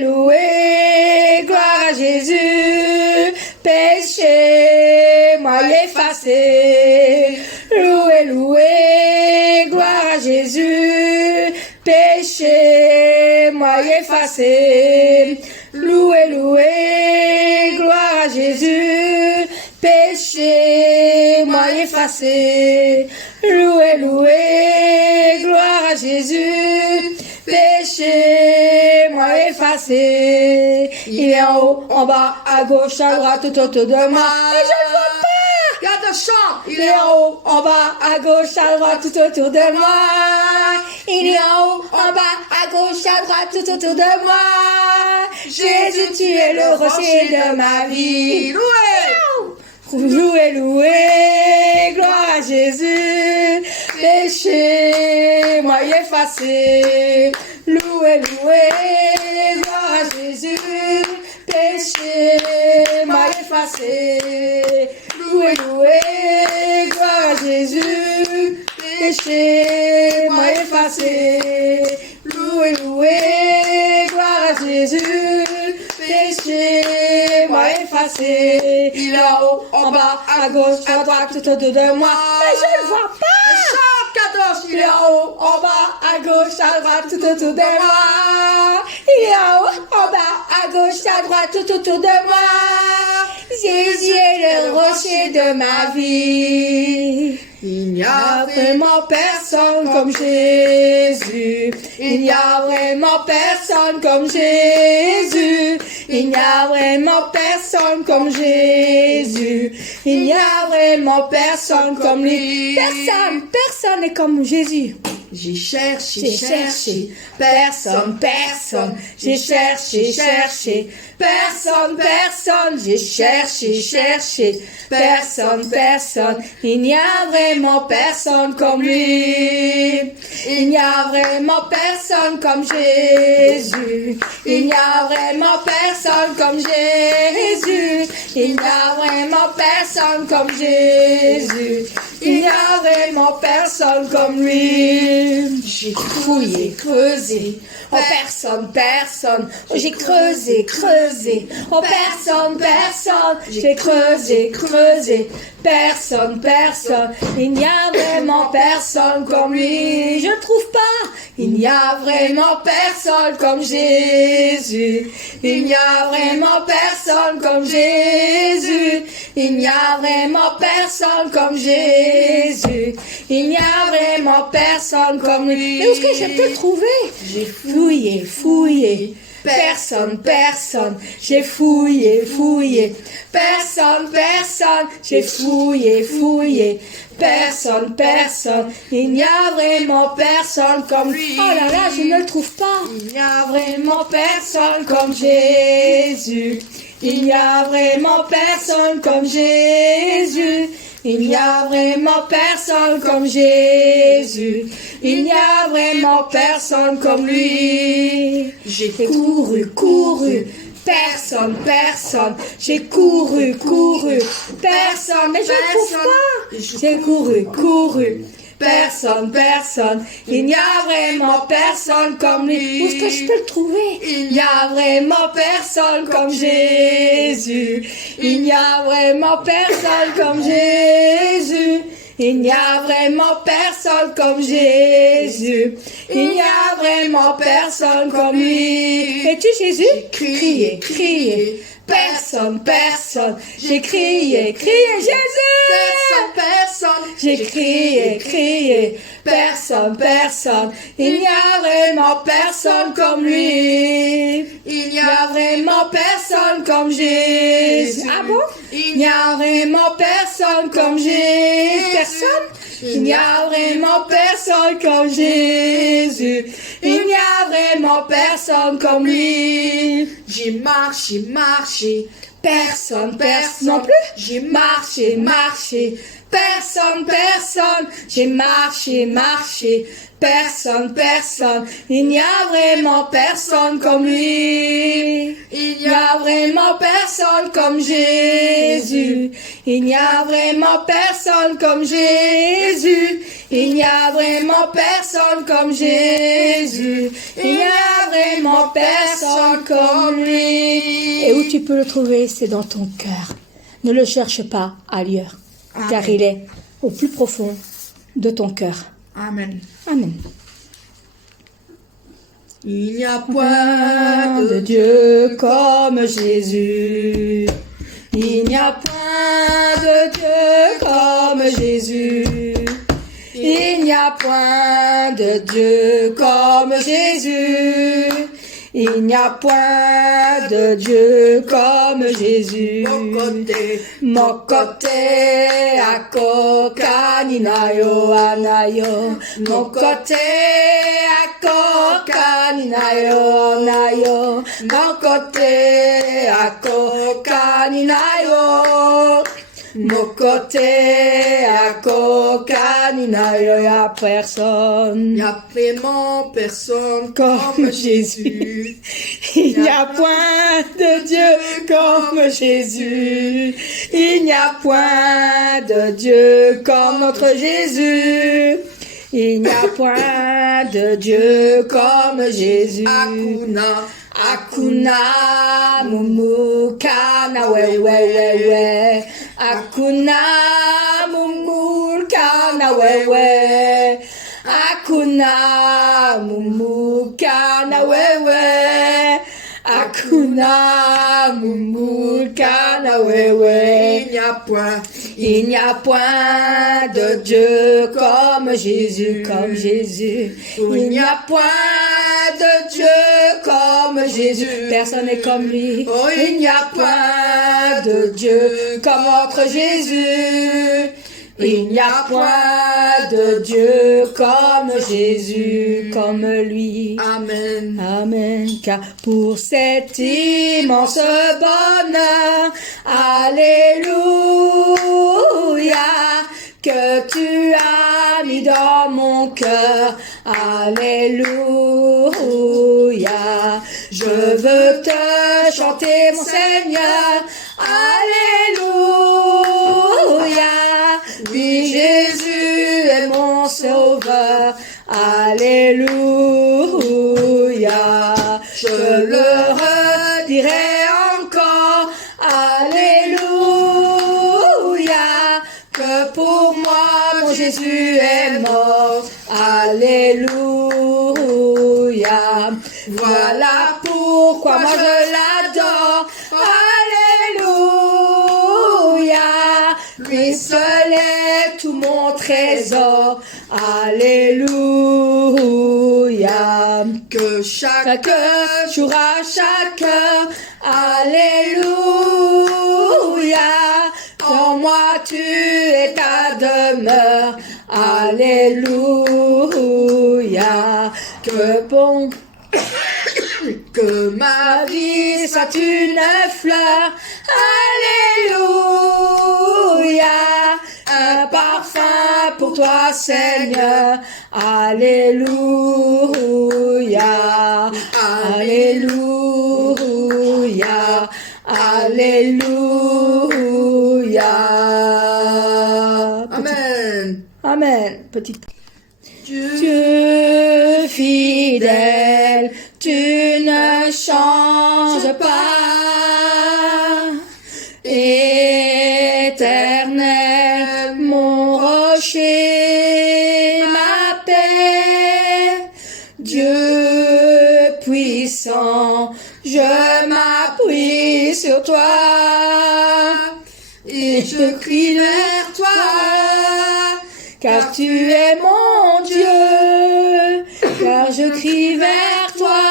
loué, gloire à Jésus, péché, moi effacé. Loué, loué, gloire à Jésus, péché, moi effacé. Loué, loué, gloire à Jésus, péché, moi effacé. Loué, loué, gloire à Jésus, péché, moi effacé. Il est en haut, en bas, à gauche, à droite, tout autour de moi. Et je ne vois pas! Regarde, chante. Il est en haut, en bas, à gauche, à droite, tout autour de moi. Il est en haut, en bas, à gauche, à droite, tout autour de moi. Jésus, tu es le rocher de ma vie. Loué. Loué, loué, gloire à Jésus. Péché, moi effacé. Loué, loué, gloire à Jésus. Péché, moi effacé. Loué, loué, gloire à Jésus. Péché, moi effacé. Loué, loué, gloire à Jésus. Péché, moi effacé. Il est en haut, en bas, à gauche, à droite, tout autour de moi. Mais je ne vois pas! Chante, Kadosh. Il est en haut, en bas, à gauche, à droite, tout autour de moi. Il est en haut, en bas, à gauche, à droite, tout autour de moi. Jésus est le rocher de ma vie. Il n'y a vraiment personne comme Jésus. Il n'y a vraiment personne comme Jésus. Il n'y a vraiment personne comme Jésus. Il n'y a vraiment personne comme lui. Personne n'est comme Jésus. J'ai cherché, Personne. J'ai cherché. Personne. J'ai cherché. Personne. Il n'y a vraiment personne comme lui. Il n'y a vraiment personne comme Jésus. Il n'y a vraiment personne comme Jésus. Il n'y a vraiment personne comme Jésus. Il n'y a vraiment personne comme lui. J'ai fouillé, creusé. Oh personne. Oh, j'ai creusé. Oh personne. J'ai creusé. Personne. Il n'y a vraiment personne comme lui. Je ne trouve pas. Il n'y a vraiment personne comme Jésus. Il n'y a vraiment personne comme Jésus. Il n'y a vraiment personne comme Jésus. Il n'y a vraiment personne comme lui. Mais où est-ce que je peux le trouver? J'ai fouillé. Personne. J'ai fouillé. Personne. J'ai fouillé. Personne. Il n'y a vraiment personne comme lui. Oh là là, je ne le trouve pas. Il n'y a vraiment personne comme Jésus. Il n'y a vraiment personne comme Jésus. Il n'y a vraiment personne comme Jésus. Il n'y a vraiment personne comme lui. J'ai couru. Personne. J'ai couru. Personne. Mais je ne trouve pas. J'ai couru. Personne. Il n'y a vraiment personne comme lui. Où est-ce que je peux le trouver? Il n'y a vraiment personne comme Jésus. Il n'y a vraiment personne comme Jésus. Il n'y a vraiment personne comme Jésus. Il n'y a vraiment personne comme lui. Es-tu Jésus? J'ai crié. Personne. J'ai crié. Jésus! Personne. J'ai crié. Personne. Il n'y a vraiment personne comme lui. Il n'y a vraiment personne comme Jésus. Ah bon? Il n'y a vraiment personne comme Jésus. Personne? Il n'y a vraiment personne comme Jésus. Il n'y a vraiment personne comme lui. J'ai marché. Personne non plus. J'ai marché. Personne. J'ai marché. Personne. Il n'y a vraiment personne comme lui. Il n'y a vraiment personne comme Jésus. Il n'y a vraiment personne comme Jésus. Il n'y a vraiment personne comme Jésus. Il n'y a vraiment personne comme lui. Et où tu peux le trouver, c'est dans ton cœur. Ne le cherche pas ailleurs, car il est au plus profond de ton cœur. Amen. Amen. Il n'y a point De Dieu comme Jésus. Il n'y a point de Dieu comme Jésus. Il n'y a point de Dieu comme Jésus. Il n'y a point de Dieu comme Jésus. Mokote ako kaninayo anayo. Mokote ako kaninayo anayo. Mokote ako kaninayo. Mokote ako kaninayo. Y'a personne. Il n'y a vraiment personne Comme Jésus. Il n'y a point de Dieu comme Jésus. Il n'y a point de Dieu comme notre Jésus. Il n'y a point de Dieu comme Jésus. Hakuna. Hakuna mumu kana we we we we. Hakuna mumu kana we we. Hakuna mumu kana we we. Hakuna mumu kana we we. Il n'y a point. Il n'y a point de Dieu comme Jésus, comme Jésus. Il n'y a point de Dieu comme Jésus. Personne n'est comme lui. Oh, Il n'y a point de Dieu comme notre Jésus. Il n'y a point de Dieu comme Jésus, comme lui. Amen. Amen, car pour cet immense bonheur, Alléluia, que tu as mis dans mon cœur, Alléluia, je veux te chanter mon Seigneur, Alléluia, oui Jésus est mon sauveur, Alléluia, je le redirai encore, Alléluia, que pour moi mon Jésus est mort, Alléluia, voilà pourquoi moi je l'adore, Alléluia, lui seul est tout mon trésor, Alléluia, Que chaque jour à chaque heure, Alléluia, en moi tu es ta demeure, Alléluia, que bon que ma ma vie soit une fleur, Alléluia, un parfum pour toi Seigneur, Alléluia, Alléluia, Alléluia. Amen. Amen. Petite. Dieu Dieu fidèle, tu ne changes pas. Éternel, mon rocher, ma paix. Dieu puissant, je m'appuie sur toi. et je crie vers toi. Car tu es mon Dieu, car je crie vers toi,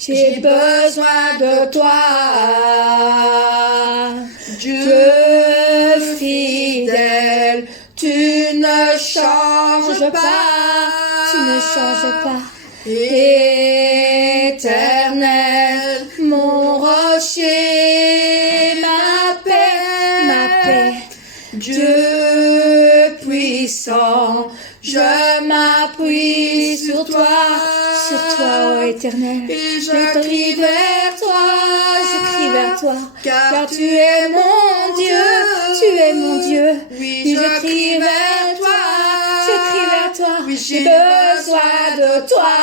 j'ai besoin de toi. Dieu fidèle, tu ne changes pas, tu ne changes pas. Éternel, mon rocher, ma paix, Dieu puissant, je m'appuie sur toi, ô Éternel. Et Je crie vers toi, car tu es mon Dieu, tu es mon Dieu. Oui, Et je crie vers toi, je j'ai besoin de toi.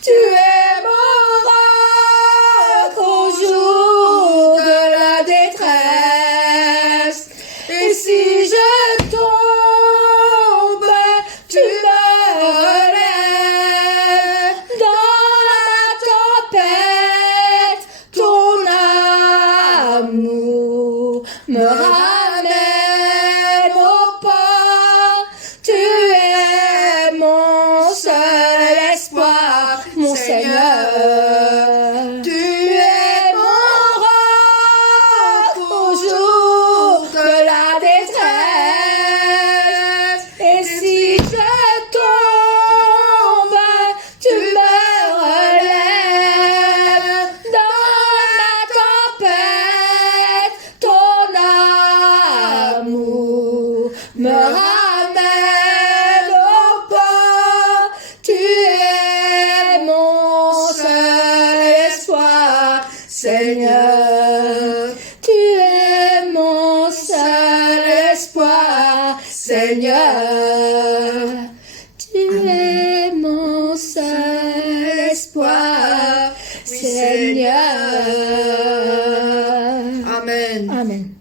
Tu es mon roc au jour de la détresse. Et si je tombe, tu me relèves. Dans la tempête, ton amour me ramène au port. Tu es mon seul espoir, mon Seigneur. Tu es mon roc au jour de la détresse. Et si je tombe, tu me relèves. Dans ma tempête, ton amour me ramène au port. Tu es mon seul espoir, Seigneur. Tu es mon seul espoir, Seigneur. Tu es mon seul espoir, Seigneur. Amen. Amen.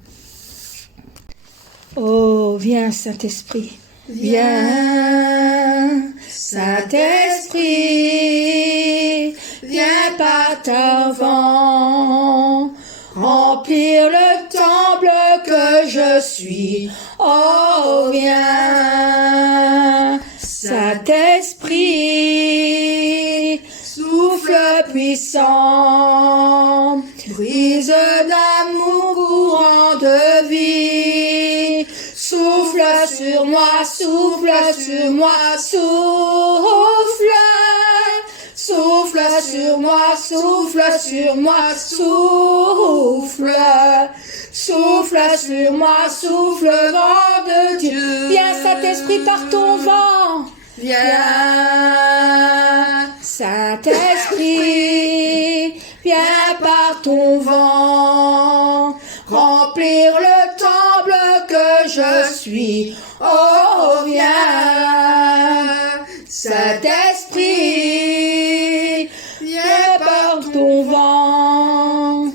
Oh, viens Saint-Esprit, viens Saint-Esprit, viens par ta vent, remplir le temple que je suis. Oh, viens Saint-Esprit, souffle puissant, brise d'amour courant de vie. Souffle sur moi, souffle sur moi, souffle. Souffle sur moi, souffle sur moi, souffle. Souffle sur moi, souffle, vent de Dieu. Viens Saint-Esprit par ton vent. Viens Saint-Esprit, viens par ton vent, remplir le temple que je suis. Oh, viens Saint-Esprit, viens par ton vent.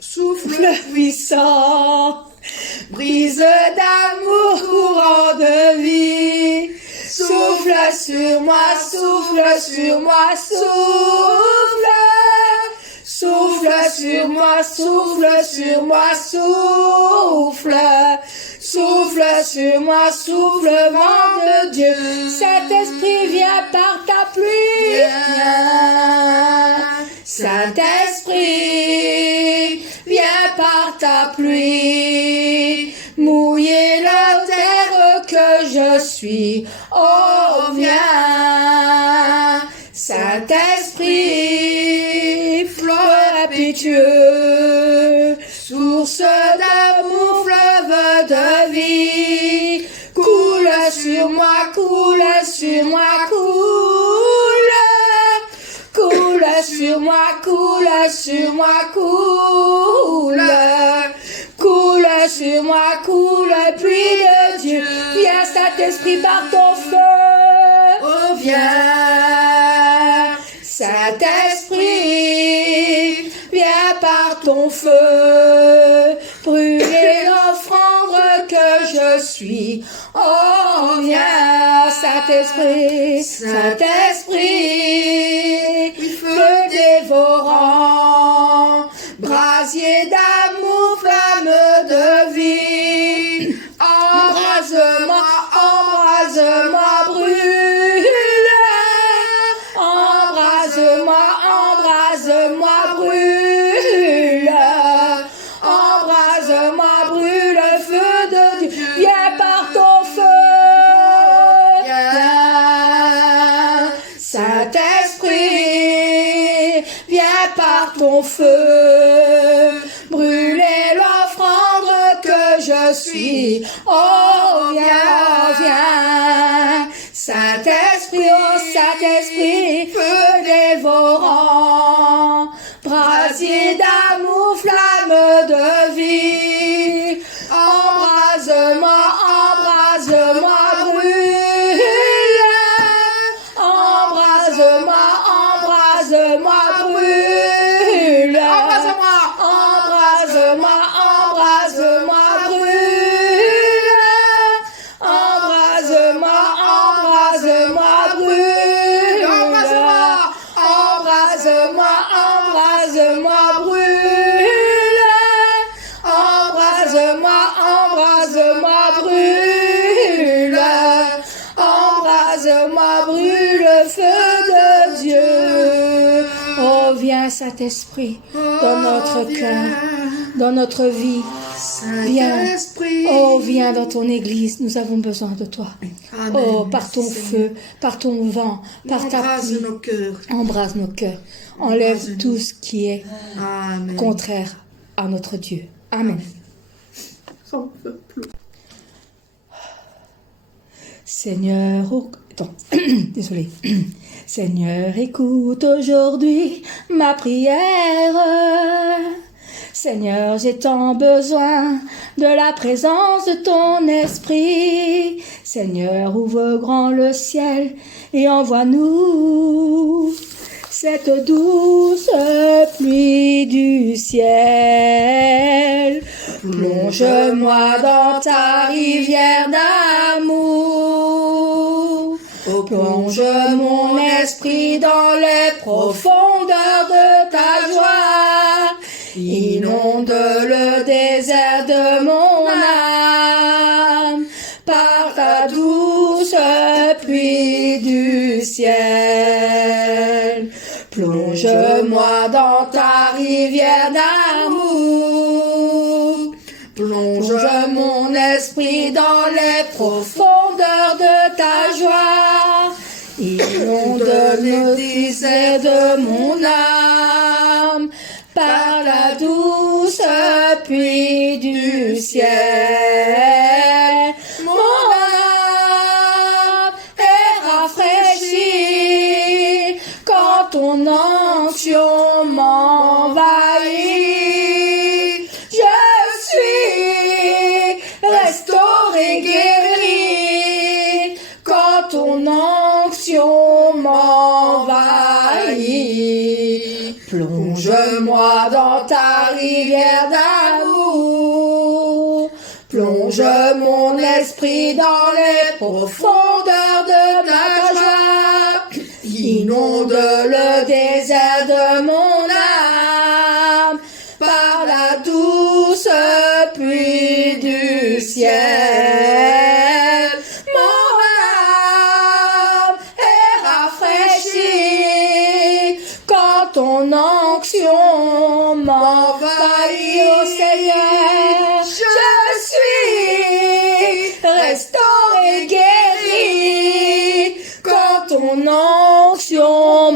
Souffle puissant, brise d'amour courant de vie. Souffle sur moi, souffle sur moi, souffle. Souffle sur moi, souffle sur moi, souffle. Souffle sur moi, souffle, vent de Dieu. Saint-Esprit, viens par ta pluie. Viens, Saint-Esprit, viens par ta pluie. Mouiller la terre que je suis. Oh, viens, Saint-Esprit, fleuve impétueux, source d'amour, fleuve de vie. Coule sur moi, coule sur moi, coule. Coule sur moi, coule sur moi, coule. Coule sur moi, coule, pluie de Dieu. Viens Saint-Esprit par ton feu. Oh, viens Saint-Esprit, viens par ton feu. Brûler l'offrande que je suis. Oh, viens Saint-Esprit, Saint-Esprit, feu dévorant, brasier d'amour, flamme de vie. Embrase-moi, embrase-moi, brûle. Embrase-moi, embrase-moi, brûle. Embrase-moi, brûle, feu de Dieu. Viens par ton feu. Viens, Saint-Esprit, viens par ton feu. Brûler l'offrande que je suis. Oh, viens, viens, Saint-Esprit, oh Saint-Esprit, feu dévorant, brasier d'amour, flamme de vie. Embrase-moi, embrase-moi. embrase-moi, brûle. Embrase-moi, Embrase-moi, embrase-moi, brûle. Embrase-moi, embrase-moi, brûle. Embrase-moi, embrase-moi, brûle. Embrase-moi, embrase-moi, brûle. Embrase-moi, brûle, feu de Dieu. Oh, viens, Saint-Esprit, dans notre cœur, dans notre vie. Viens. Saint-Esprit. Oh, viens dans ton église, nous avons besoin de toi. Amen. Oh, par ton Merci, feu, par ton vent, par ta Embrase pluie. nos cœurs. Embrase nos cœurs. Enlève Embrase-nous. tout ce qui est Amen. contraire à notre Dieu. Amen. Sans feu, plus. Seigneur, attends, désolé. Seigneur, écoute aujourd'hui ma prière. Seigneur, j'ai tant besoin de la présence de ton esprit. Seigneur, ouvre grand le ciel et envoie-nous cette douce pluie du ciel. Plonge-moi dans ta rivière d'amour. Plonge mon esprit dans les profondeurs de ta joie. Inonde le désert de mon âme par ta douce pluie du ciel. Plonge-moi dans ta rivière d'amour. Plonge mon esprit dans les profondeurs de ta joie. Inonde le désert de mon âme par la douce pluie du ciel. Mon âme est rafraîchie quand ton onction m'envahit. Je suis restauré, guéri quand ton onction m'envahit. Plonge-moi dans ta rivière d'amour. Plonge mon esprit dans les profondeurs de ta joie. Inonde le désert de mon âme par la douce pluie du ciel. Mon âme est rafraîchie quand ton onction m'envahit, ô Seigneur. Je suis restauré, guéri quand ton onction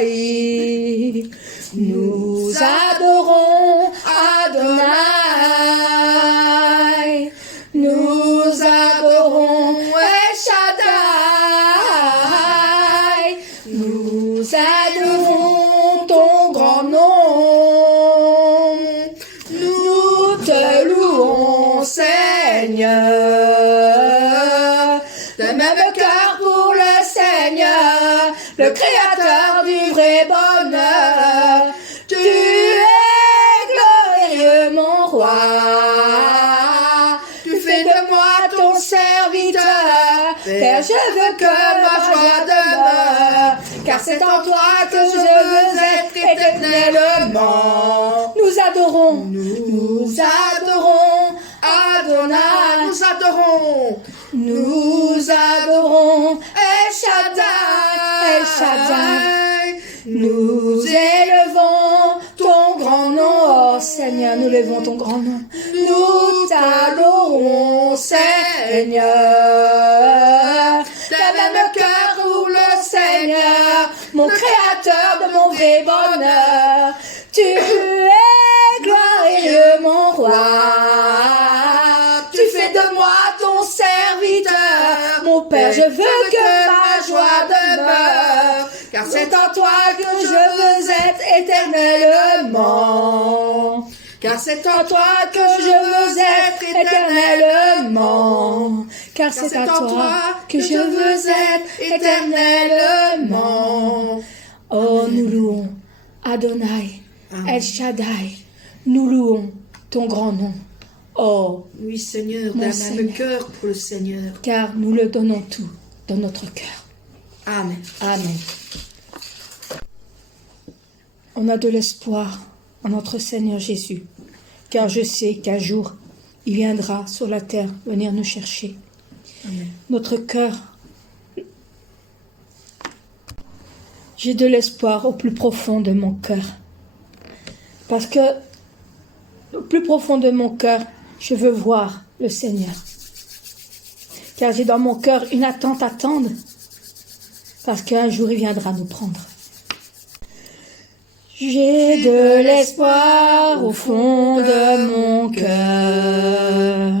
m'envahit. Nous adorons Adonai. Nous adorons El Shaddai. Nous adorons ton grand nom. Nous te louons, Seigneur. Le même cœur pour le Seigneur, le créateur du vrai bonheur. Tu es glorieux, mon roi. Tu fais de moi ton serviteur. Père, je veux que ma joie demeure, car c'est en toi que je veux être éternellement. Nous adorons Adonai. Nous adorons. Nous adorons El Shaddai, El Shaddai. Nous élevons ton grand nom, oh Seigneur, nous élevons ton grand nom. Nous t'adorons, Seigneur. D'un même cœur pour le Seigneur, mon créateur de mon vrai bonheur. Tu es glorieux, mon roi. Tu fais de moi ton serviteur. Mon Père, je veux que ma joie demeure, car c'est en toi que je veux être éternellement. Car c'est en toi que je veux être éternellement. Car c'est en toi que je veux être éternellement. louons Adonai, Amen. El Shaddai. Nous louons ton grand nom. Oh, Oui, Seigneur, Mon donne le Seigneur. cœur pour le Seigneur. car nous le donnons tout dans notre cœur. Amen. Amen. On a de l'espoir en notre Seigneur Jésus, car je sais qu'un jour, il viendra sur la terre venir nous chercher. Amen. Notre cœur, j'ai de l'espoir au plus profond de mon cœur, parce que au plus profond de mon cœur, je veux voir le Seigneur, car j'ai dans mon cœur une attente à attendre, parce qu'un jour il viendra nous prendre. J'ai de l'espoir au fond de mon cœur,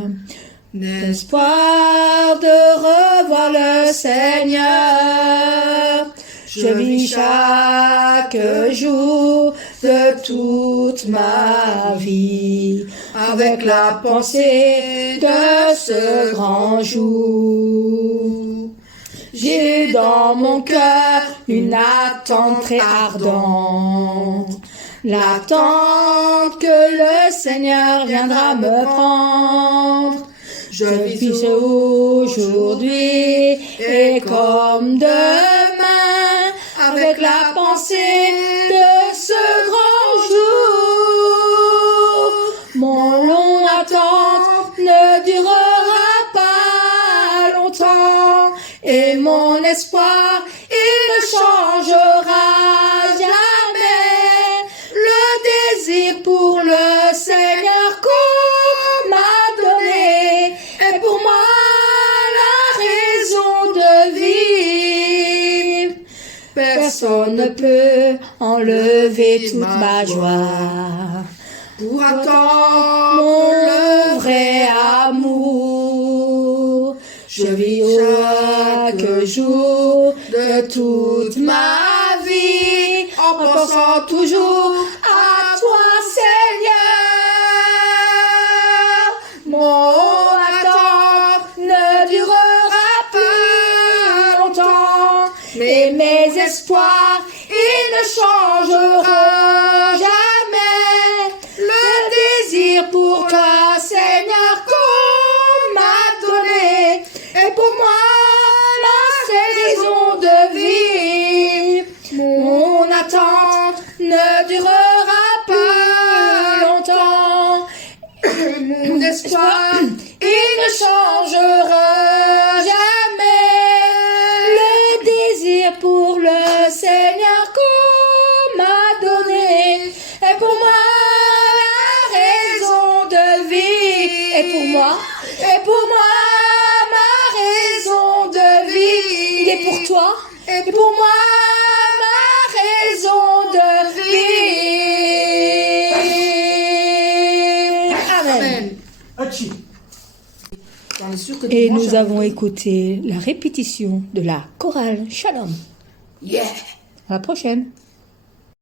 l'espoir de revoir le Seigneur. Je vis chaque jour de toute ma vie avec la pensée de ce grand jour. J'ai dans mon cœur une attente très ardente, l'attente que le Seigneur viendra me prendre. Je vis aujourd'hui et comme demain, avec la pensée de ce grand jour. Mon long attente ne durera pas longtemps, et mon espoir, il ne changera jamais. Le désir pour le Seigneur qu'on m'a donné est pour moi la raison de vivre. Personne ne peut enlever toute ma joie. Pour attendre Mon le vrai amour, je vis chaque jour de toute ma vie en pensant toujours à toi, Seigneur. Mon attente ne durera plus longtemps, mais mes espoirs, ils ne changeront jamais. Le désir pour toi, Seigneur, qu'on m'a donné, est pour moi la seule raison de vivre. Mon attente ne durera pas longtemps. Mon espoir, il ne changera jamais. Le désir pour le Seigneur qu'on m'a donné est pour moi la raison de vie. Et pour moi ma raison de vie. Il est pour toi et pour moi ma raison de vie. Amen. Amen. J'en suis sûr que Et dimanche, nous avons écouté la répétition de la chorale Shalom. Yeah. À la prochaine.